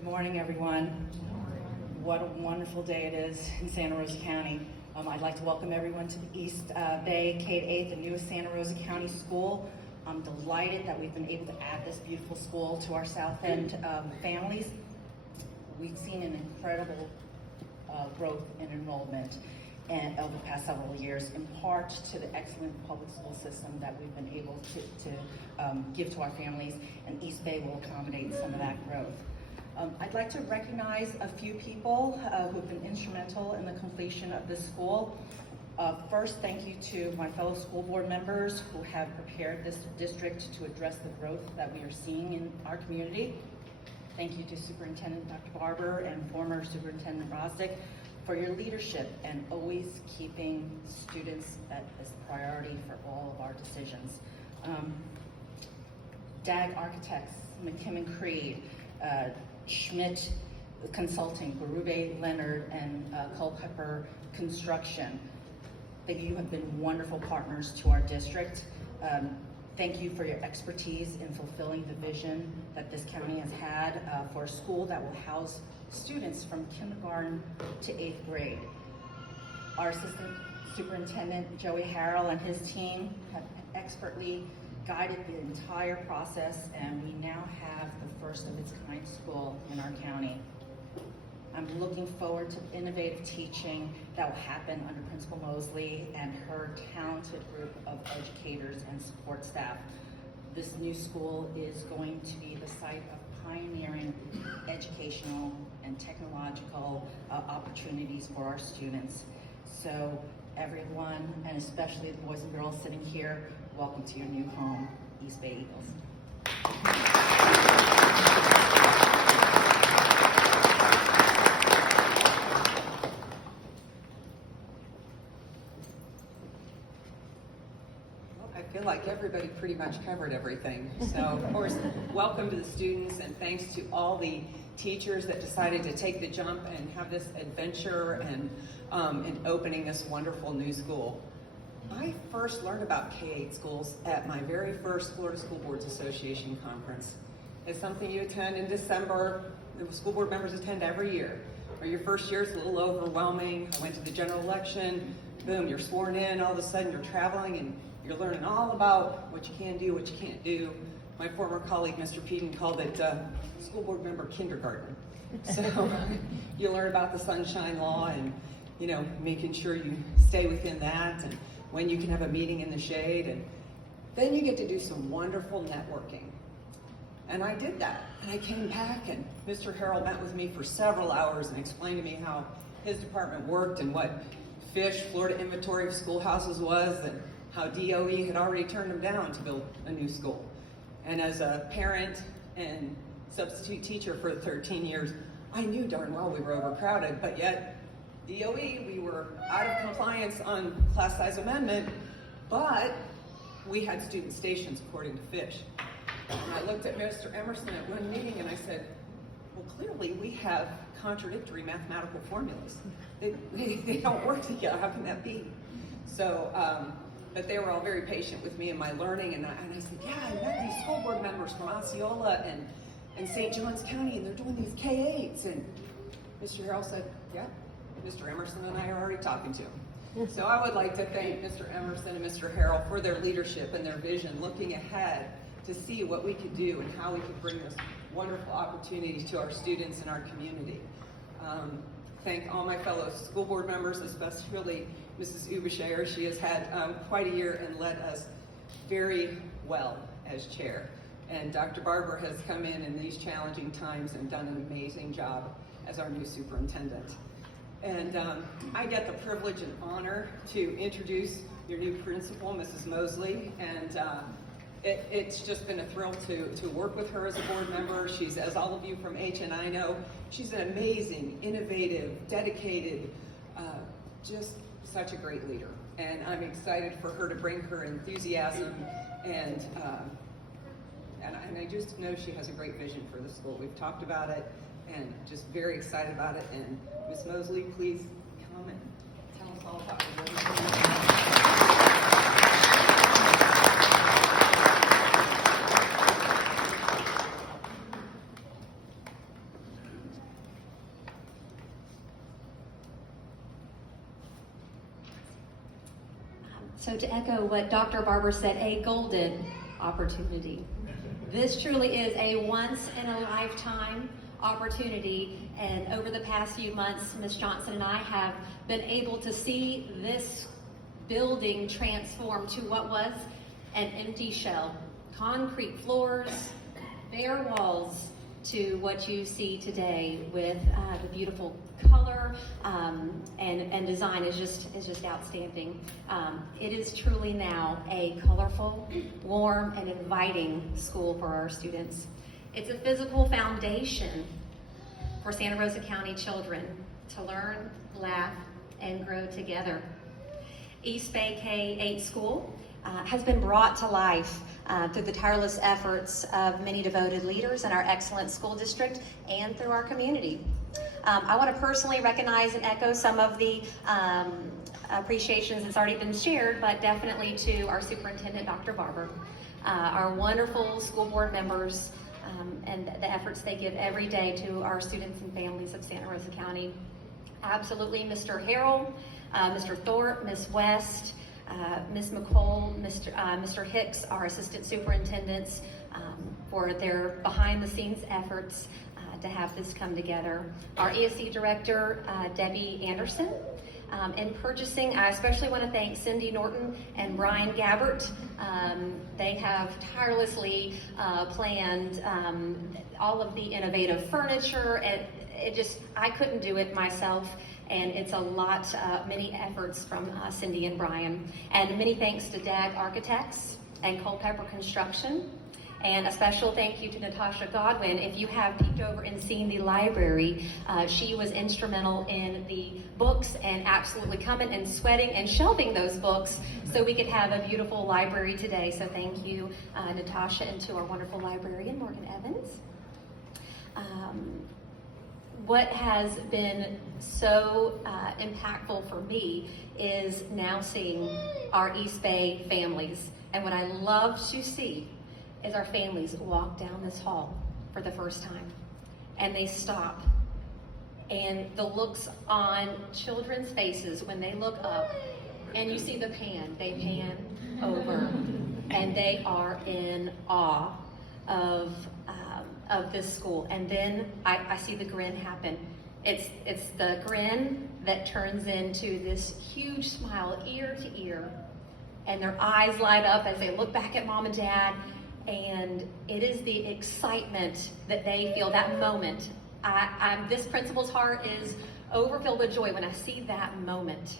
Good morning, everyone. What a wonderful day it is in Santa Rosa County. I'd like to welcome everyone to the East Bay K-8, the newest Santa Rosa County school. I'm delighted that we've been able to add this beautiful school to our South End families. We've seen an incredible growth in enrollment and over the past several years, in part to the excellent public school system that we've been able to give to our families, and East Bay will accommodate some of that growth. I'd like to recognize a few people who've been instrumental in the completion of this school. First, thank you to my fellow school board members who have prepared this district to address the growth that we are seeing in our community. Thank you to Superintendent Dr. Barber and former Superintendent Rosdick for your leadership and always keeping students as priority for all of our decisions. DAG Architects, McKim & Creed, Schmidt Consulting, Berube Leonard, and Culpepper Construction. You have been wonderful partners to our district. Thank you for your expertise in fulfilling the vision that this county has had for a school that will house students from kindergarten to 8th grade. Our Assistant Superintendent, Joey Harrell, and his team have expertly guided the entire process, and we now have the first of its kind school in our county. I'm looking forward to innovative teaching that will happen under Principal Mosley and her talented group of educators and support staff. This new school is going to be the site of pioneering educational and technological opportunities for our students. So everyone, and especially the boys and girls sitting here, welcome to your new home, East Bay Eagles. I feel like everybody pretty much covered everything. So, of course, welcome to the students, and thanks to all the teachers that decided to take the jump and have this adventure and opening this wonderful new school. I first learned about K-8 schools at my very first Florida School Boards Association conference. It's something you attend in December. The school board members attend every year. Or your first year is a little overwhelming. I went to the general election. Boom, you're sworn in. All of a sudden, you're traveling and you're learning all about what you can do, what you can't do. My former colleague, Mr. Peden, called it school board member kindergarten. So you learn about the sunshine law and, you know, making sure you stay within that and when you can have a meeting in the shade. And then you get to do some wonderful networking. And I did that. And I came back and Mr. Harrell met with me for several hours and explained to me how his department worked and what FISH, Florida Inventory of Schoolhouses, was, and how DOE had already turned him down to build a new school. And as a parent and substitute teacher for 13 years, I knew darn well we were overcrowded, but yet DOE, we were out of compliance on class size amendment, but we had student stations according to FISH. And I looked at Mr. Emerson at one meeting and I said, well, clearly we have contradictory mathematical formulas. They don't work together, how can that be? So, but they were all very patient with me and my learning, and I said, yeah, I met these school board members from Osceola and St. Johns County, and they're doing these K-8s. And Mr. Harrell said, yeah, Mr. Emerson and I are already talking to him. So I would like to thank Mr. Emerson and Mr. Harrell for their leadership and their vision, looking ahead to see what we could do and how we could bring this wonderful opportunity to our students and our community. Thank all my fellow school board members, especially Mrs. Ubashayer. She has had quite a year and led us very well as chair. And Dr. Barber has come in these challenging times and done an amazing job as our new superintendent. And I get the privilege and honor to introduce your new principal, Mrs. Mosley. And it's just been a thrill to work with her as a board member. She's, as all of you from HNI know, she's an amazing, innovative, dedicated, just such a great leader. And I'm excited for her to bring her enthusiasm and I just know she has a great vision for the school. We've talked about it and just very excited about it. And Ms. Mosley, please come and tell us all about it. So to echo what Dr. Barber said, a golden opportunity. This truly is a once-in-a-lifetime opportunity, and over the past few months, Ms. Johnson and I have been able to see this building transform to what was an empty shell. Concrete floors, bare walls, to what you see today with the beautiful color and design is just outstanding. It is truly now a colorful, warm, and inviting school for our students. It's a physical foundation for Santa Rosa County children to learn, laugh, and grow together. East Bay K-8 School has been brought to life through the tireless efforts of many devoted leaders in our excellent school district and through our community. I want to personally recognize and echo some of the appreciations that's already been shared, but definitely to our superintendent, Dr. Barber, our wonderful school board members, and the efforts they give every day to our students and families of Santa Rosa County. Absolutely, Mr. Harrell, Mr. Thorpe, Ms. West, Ms. McCole, Mr. Hicks, our assistant superintendents, for their behind-the-scenes efforts to have this come together. Our ESC director, Debbie Anderson. In purchasing, I especially want to thank Cindy Norton and Brian Gabbert. They have tirelessly planned all of the innovative furniture. I couldn't do it myself. And it's a lot, many efforts from Cindy and Brian. And many thanks to DAG Architects and Culpeper Construction. And a special thank you to Natasha Godwin. If you have peeked over and seen the library, she was instrumental in the books and absolutely coming and sweating and shelving those books so we could have a beautiful library today. So thank you, Natasha, and to our wonderful librarian, Morgan Evans. What has been so impactful for me is now seeing our East Bay families. And what I love to see is our families walk down this hall for the first time. And they stop. And the looks on children's faces when they look up, and you see the pan, they pan over, and they are in awe of this school. And then I see the grin happen. It's the grin that turns into this huge smile, ear to ear, and their eyes light up as they look back at mom and dad, and it is the excitement that they feel, that moment. This principal's heart is overfilled with joy when I see that moment.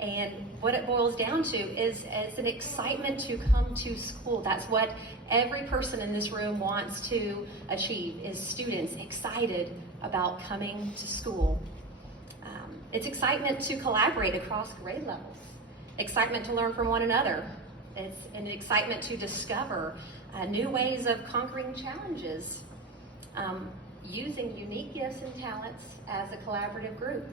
And what it boils down to is an excitement to come to school. That's what every person in this room wants to achieve, is students excited about coming to school. It's excitement to collaborate across grade levels, excitement to learn from one another. It's an excitement to discover new ways of conquering challenges, using unique gifts and talents as a collaborative group.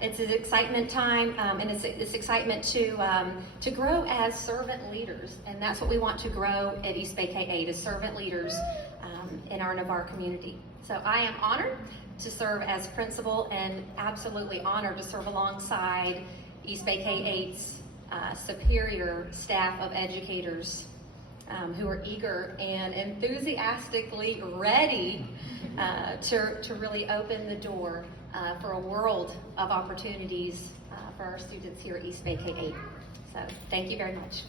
It's an excitement time, and it's excitement to grow as servant leaders, and that's what we want to grow at East Bay K-8, as servant leaders in our Navarre community. So I am honored to serve as principal, and absolutely honored to serve alongside East Bay K-8's superior staff of educators who are eager and enthusiastically ready to really open the door for a world of opportunities for our students here at East Bay K-8. So thank you very much.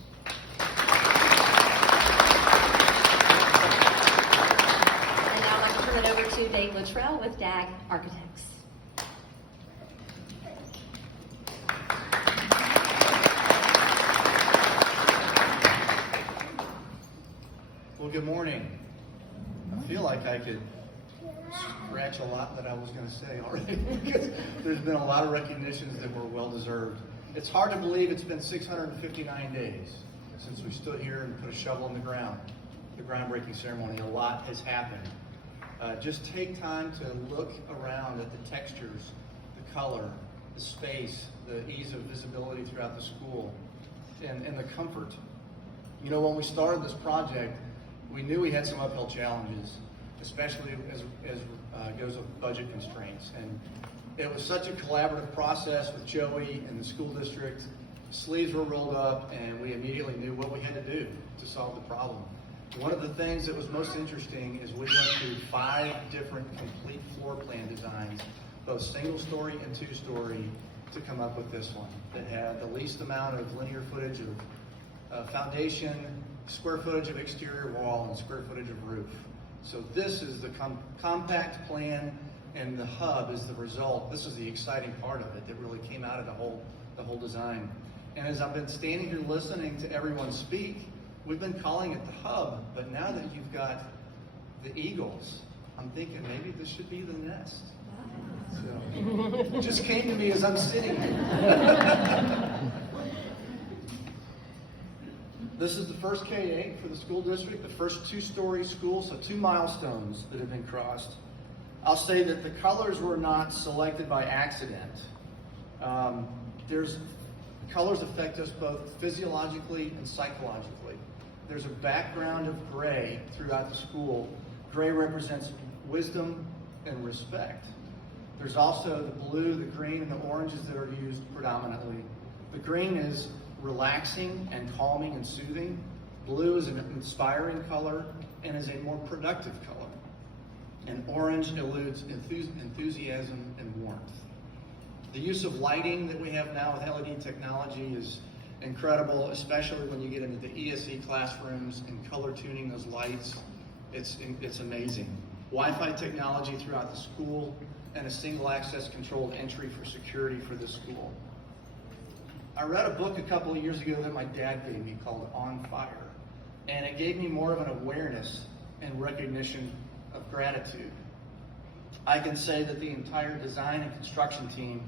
And now I'd like to turn it over to Dave Luttrell with DAG Architects. Well, good morning. I feel like I could scratch a lot that I was going to say already because there's been a lot of recognitions that were well deserved. It's hard to believe it's been 659 days since we stood here and put a shovel in the ground. The groundbreaking ceremony. A lot has happened. Just take time to look around at the textures, the color, the space, the ease of visibility throughout the school, and the comfort. You know, when we started this project, we knew we had some uphill challenges, especially as goes with budget constraints. And it was such a collaborative process with Joey and the school district. Sleeves were rolled up, and we immediately knew what we had to do to solve the problem. One of the things that was most interesting is we went through 5 different complete floor plan designs, both single-story and 2-story, to come up with this one that had the least amount of linear footage of foundation, square footage of exterior wall, and square footage of roof. So this is the compact plan, and the hub is the result. This is the exciting part of it that really came out of the whole design. And as I've been standing here listening to everyone speak, we've been calling it the hub, but now that you've got the eagles, I'm thinking maybe this should be the nest. So it just came to me as I'm sitting here. This is the first K-8 for the school district, the first 2-story school, so 2 milestones that have been crossed. I'll say that the colors were not selected by accident. Colors affect us both physiologically and psychologically. There's a background of gray throughout the school. Gray represents wisdom and respect. There's also the blue, the green, and the oranges that are used predominantly. The green is relaxing and calming and soothing. Blue is an inspiring color and is a more productive color. And orange alludes enthusiasm and warmth. The use of lighting that we have now with LED technology is incredible, especially when you get into the ESE classrooms and color tuning those lights. It's amazing. Wi-Fi technology throughout the school and a single access controlled entry for security for the school. I read a book a couple of years ago that my dad gave me called On Fire, and it gave me more of an awareness and recognition of gratitude. I can say that the entire design and construction team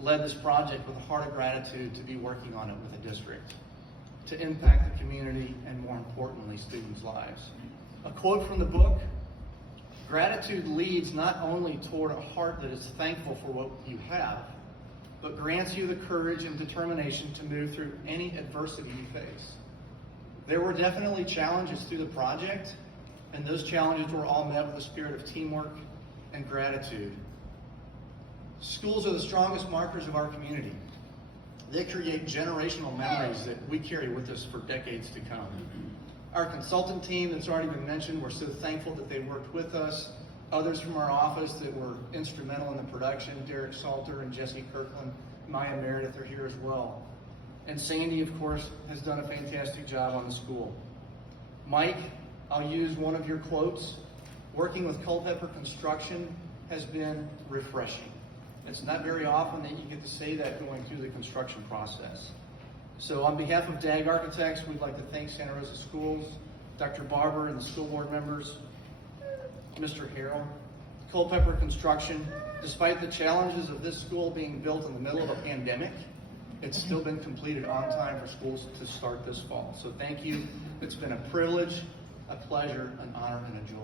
led this project with a heart of gratitude to be working on it with the district, to impact the community and, more importantly, students' lives. A quote from the book: "Gratitude leads not only toward a heart that is thankful for what you have, but grants you the courage and determination to move through any adversity you face." There were definitely challenges through the project, and those challenges were all met with a spirit of teamwork and gratitude. Schools are the strongest markers of our community. They create generational memories that we carry with us for decades to come. Our consultant team that's already been mentioned, we're so thankful that they worked with us. Others from our office that were instrumental in the production, Derek Salter and Jesse Kirkland, Maya Meredith are here as well. And Sandy, of course, has done a fantastic job on the school. Mike, I'll use one of your quotes. "Working with Culpeper Construction has been refreshing." It's not very often that you get to say that going through the construction process. So on behalf of DAG Architects, we'd like to thank Santa Rosa Schools, Dr. Barber and the school board members, Mr. Harrell. Culpeper Construction, despite the challenges of this school being built in the middle of a pandemic, it's still been completed on time for schools to start this fall. So thank you. It's been a privilege, a pleasure, an honor, and a joy.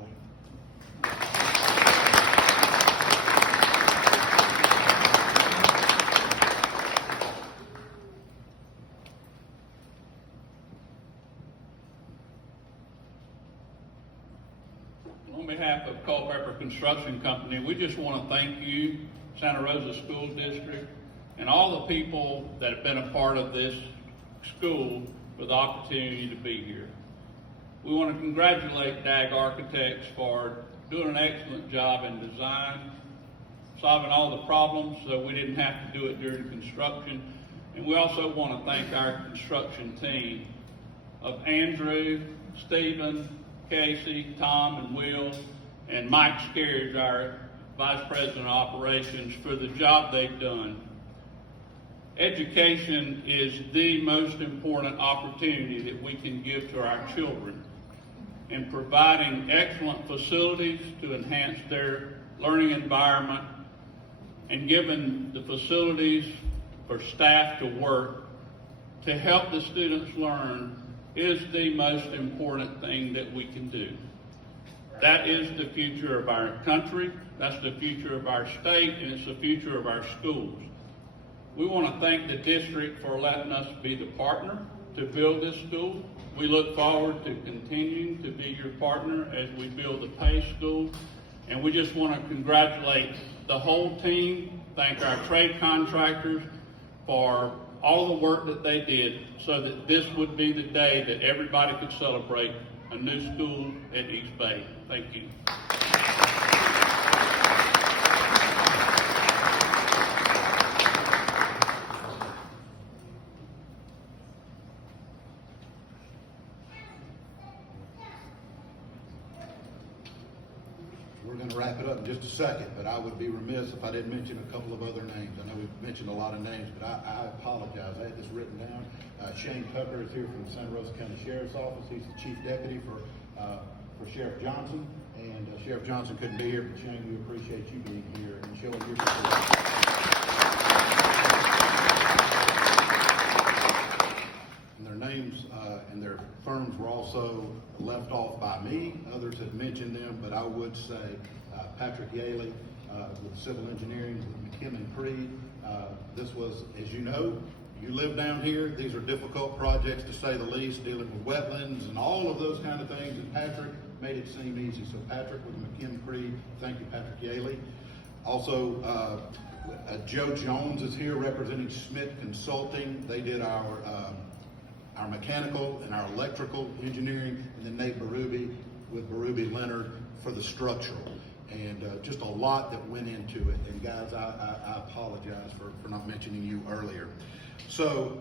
On behalf of Culpeper Construction Company, we just want to thank you, Santa Rosa School District, and all the people that have been a part of this school for the opportunity to be here. We want to congratulate DAG Architects for doing an excellent job in design, solving all the problems so we didn't have to do it during construction. And we also want to thank our construction team of Andrew, Stephen, Casey, Tom, and Will, and Mike Scares, our Vice President of Operations, for the job they've done. Education is the most important opportunity that we can give to our children, and providing excellent facilities to enhance their learning environment and giving the facilities for staff to work to help the students learn is the most important thing that we can do. That is the future of our country, that's the future of our state, and it's the future of our schools. We want to thank the district for letting us be the partner to build this school. We look forward to continuing to be your partner as we build the Pace School. And we just want to congratulate the whole team, thank our trade contractors for all the work that they did so that this would be the day that everybody could celebrate a new school at East Bay. Thank you. We're going to wrap it up in just a second, but I would be remiss if I didn't mention a couple of other names. I know we've mentioned a lot of names, but I apologize. I had this written down. Shane Tucker is here from the Santa Rosa County Sheriff's Office. He's the Chief Deputy for Sheriff Johnson, and Sheriff Johnson couldn't be here, but Shane, we appreciate you being here and showing your support. And their names and their firms were also left off by me. Others have mentioned them, but I would say Patrick Yaley with Civil Engineering with McKim & Creed. This was, as you know, you live down here. These are difficult projects to say the least, dealing with wetlands and all of those kind of things, and Patrick made it seem easy. So Patrick with McKim & Creed, thank you, Patrick Yaley. Also, Joe Jones is here representing Schmidt Consulting. They did our mechanical and our electrical engineering, and then Nate Berube with Berube Leonard for the structural. And just a lot that went into it. And guys, I apologize for not mentioning you earlier. So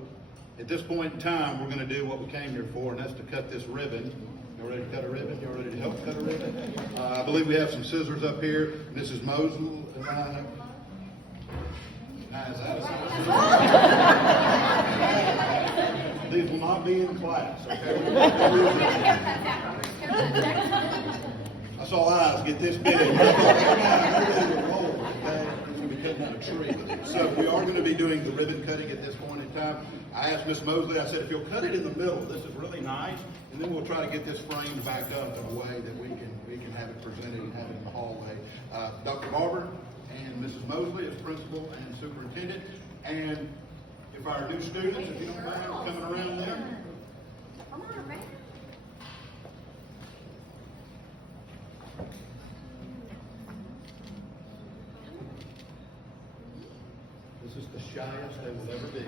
at this point in time, we're going to do what we came here for, and that's to cut this ribbon. You ready to cut a ribbon? You ready to help cut a ribbon? I believe we have some scissors up here. Mrs. Mosley. These will not be in class, okay? I saw eyes get this big. Cutting a tree. So we are going to be doing the ribbon cutting at this point in time. I asked Miss Mosley, I said, if you'll cut it in the middle, this is really nice, and then we'll try to get this framed back up in a way that we can have it presented and have it in the hallway. Dr. Barber and Mrs. Mosley as principal and superintendent, and if our new students, if you don't mind coming around there. Come on, man. This is the shyest they will ever be.